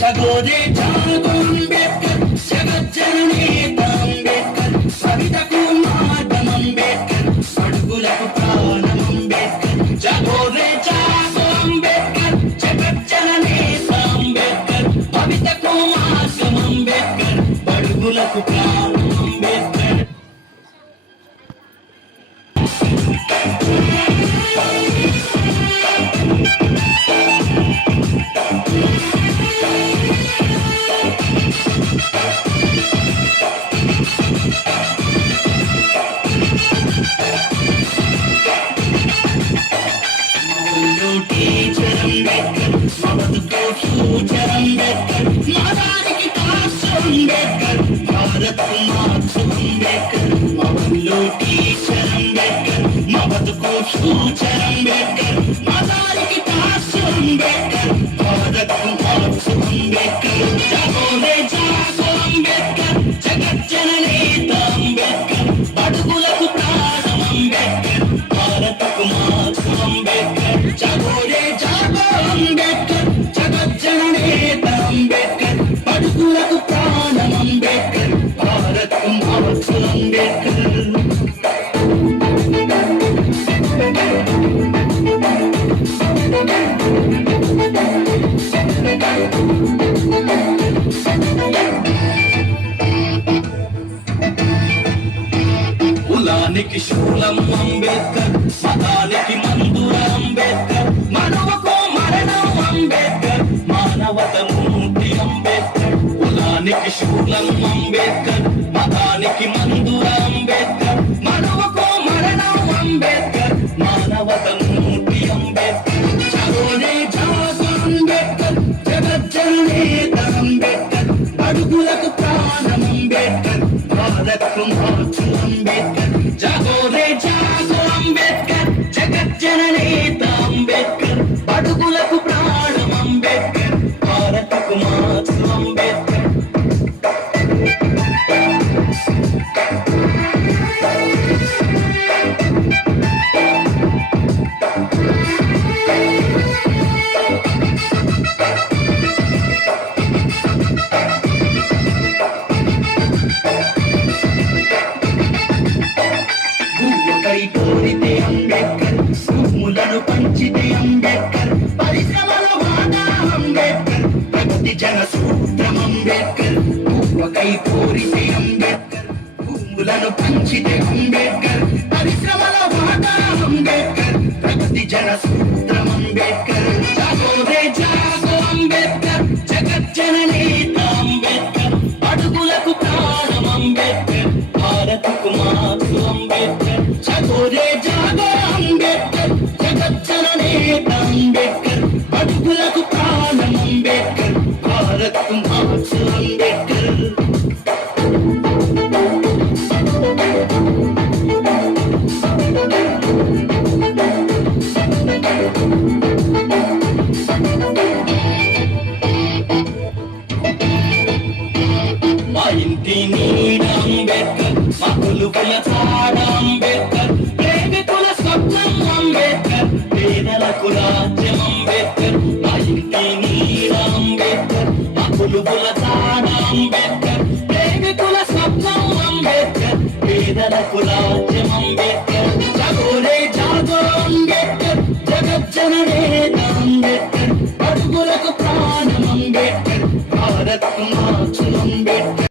జగోరే జాగో అంబేద్కర్ జగజ్జననేత అంబేద్కర్ సవితకు మార్గం అంబేద్కర్ అడుగులకు ప్రాణం అంబేద్కర్ జగోరే జాగో అంబేద్కర్ జగజ్జననేత అంబేద్కర్ కవితకు మార్గం అంబేద్కర్ అడుగులకు ప్రాణం అంబేద్కర్ भारत को मार्क्स अंबेडकर मवल्लो टीचर अंबेडकर मवत को फ्यूचर अंबेडकर मदारी की पास अंबेडकर भारत को मार्क्स अंबेडकर जागो रे जागो अंबेडकर जगत जननेता अंबेडकर अडुगुలకు ప్రాణం अंबेडकर भारत को मार्क्स अंबेडकर जागो रे जागो अंबेडकर जगत जननेता अंबेडकर अडुगुలకు ప్రాణం अंबेडकर भारत को मार्क्स अंबेडकर కులానికి శూలం అంబేద్కర్ మతానికి మందుర అంబేద్కర్ మనవకు మరణం అంబేద్కర్ మానవత మూర్తి అంబేద్కర్ కులానికి శూలం అంబేద్కర్ మతానికి మందుర అంబేద్కర్ మనవకు మరణం అంబేద్కర్ మానవత మూర్తి అంబేద్కర్ జగోరే జాగో అంబేద్కర్ జగజ్జననేత అంబేద్కర్ అడుగులకు ప్రాణం అంబేద్కర్ भारत को मार्क्स अंबेडकर जागो रे जागो अंबेडकर जगत जननेता अंबेडकर अडुगुలకు ప్రాణం अंबेडकर भारत को मार्क्स अंबेडकर కోరితే అంబేద్కర్ భూములను పంచితే అంబేద్కర్ పరిశ్రమల వాటా అంబేద్కర్ ప్రగతి జన సూత్రం అంబేద్కర్ భూమకై కోరితే అంబేద్కర్ భూములను పంచితే అంబేద్కర్ పరిశ్రమల వాటా అంబేద్కర్ ప్రగతి జన సూత్రం అంబేద్కర్ జాగో రే జాగో అంబేద్కర్ జగత్ జననేత అంబేద్కర్ అడుగులకు ప్రాణం అంబేద్కర్ భారతకు మార్క్స్ అంబేద్కర్ जागो रे जागो अंबेडकर जगत जननेता अंबेडकर अडुगुలకు ప్రాణం अंबेडकर भारत को मार्क्स अंबेडकर మా ఇంటి నీడ అంబేద్కర్ మా కొలుకుల చాడ అంబేద్కర్ ప్రేమికుల స్వప్నం అంబేద్కర్ పేదలకు రాజ్యం అంబేద్కర్ మా ఇంటి నీడ అంబేద్కర్ మా కొలుకుల చాడ అంబేద్కర్ ప్రేమికుల స్వప్నం అంబేద్కర్ పేదలకు రాజ్యం అంబేద్కర్ జాగో రే జాగో అంబేద్కర్ జగత్ जननेता अंबेडकर अडुगुలకు ప్రాణం अंबेडकर भारत को मार्क्स